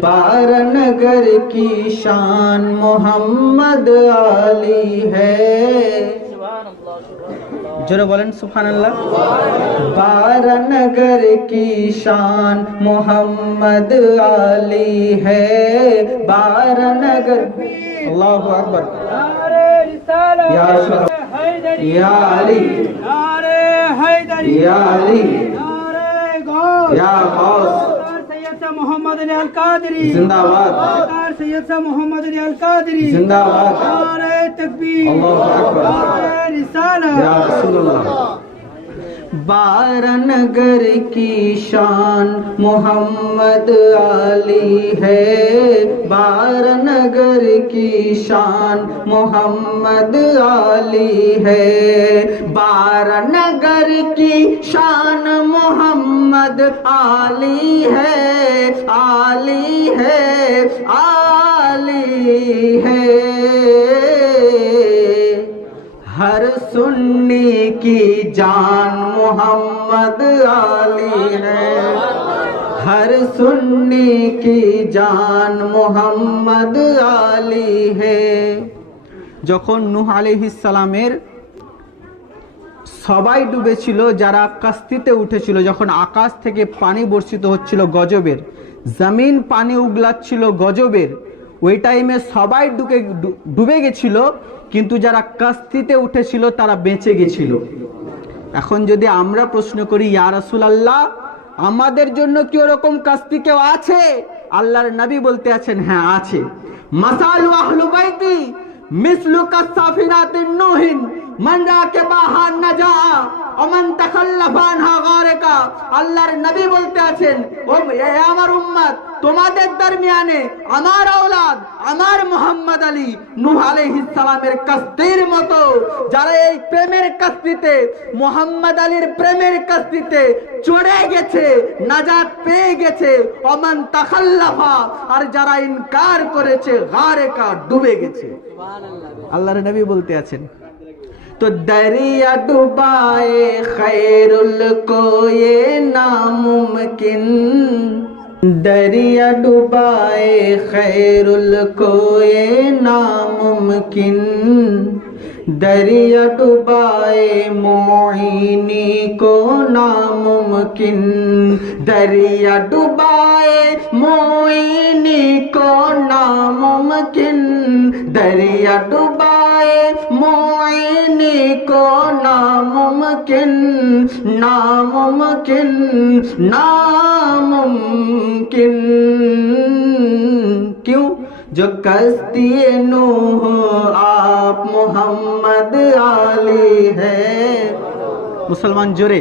बारानगर की शान मोहम्मद आली है। जोरे बोलें सुभान अल्लाह। बारानगर की शान मोहम्मद आली है। बारानगर अल्लाहु अकबर। या अली, या अली, या अली, या गौस मोहम्मद अली अल कादरी जिंदाबाद। सैयद साहब मोहम्मद अली अल कादरी जिंदाबाद। नारे तकबीर, अल्लाहु अकबर। नारे रिसालत, या रसूलुल्लाह। बारानगर की शान मोहम्मद आली है। बारानगर की शान मोहम्मद आली है। बारानगर की शान मोहम्मद आली है। आली है, आली है। हर सुन्नी की जान मोहम्मद आली है। हर सुन्नी की जान मोहम्मद आली है। যখন নূহ আলাইহিস সালামের সবাই ডুবেছিল, যারা কাস্তিতে উঠেছিল, যখন আকাশ থেকে পানি বর্ষিত হচ্ছিল গজবের, জমিন পানি উগলাচ্ছিল গজবের, ওই টাইমে সবাই ডুবে গেছিল, কিন্তু যারা কাস্তিতে উঠেছিল তারা বেঁচে গেছিল। এখন যদি আমরা প্রশ্ন করি, ইয়া রাসূলুল্লাহ, আমাদের জন্য কি ওরকম কাস্তি কেউ আছে? আল্লাহর নবী বলতে আছেন, হ্যাঁ আছে। মাসালু আহলু বাইতি মিসলু কাসাফিনাতিন নূহিন মান রাকাবাহা নাজা ওমান তাখাল্লাফা আনহা গারিকা। আল্লাহর নবী বলতে আছেন, ও আমার উম্মত, তোমাদের দরমিয়ানে আমার আওলাদ, আমার মোহাম্মদ আলী নূহ আলাইহিস সালামের কাস্তির মতো, যারা এই প্রেমের কাস্তিতে, মোহাম্মদ আলীর প্রেমের কাস্তিতে চড়ে গেছে, নাজাত পেয়ে গেছে, ওমান তাখাল্লাফা, আর যারা ইনকার করেছে, গারিকা, ডুবে গেছে। আল্লাহর নবী বলতে আছেন, तो दरिया डुबाए खैरुल को ये नामुमकिन। दरिया डुबाए खैरुल को ये नामुमकिन। दरिया डुबाए मोइनी को नामुमकिन। दरिया डुबाए मोइनी को नामुमकिन। दरिया डुबाए मोइनी को नामुमकिन। नामुमकिन, नामुमकिन। क्यों? जो कश्ती नूह आप मोहम्मद आली है। मुसलमान जोरे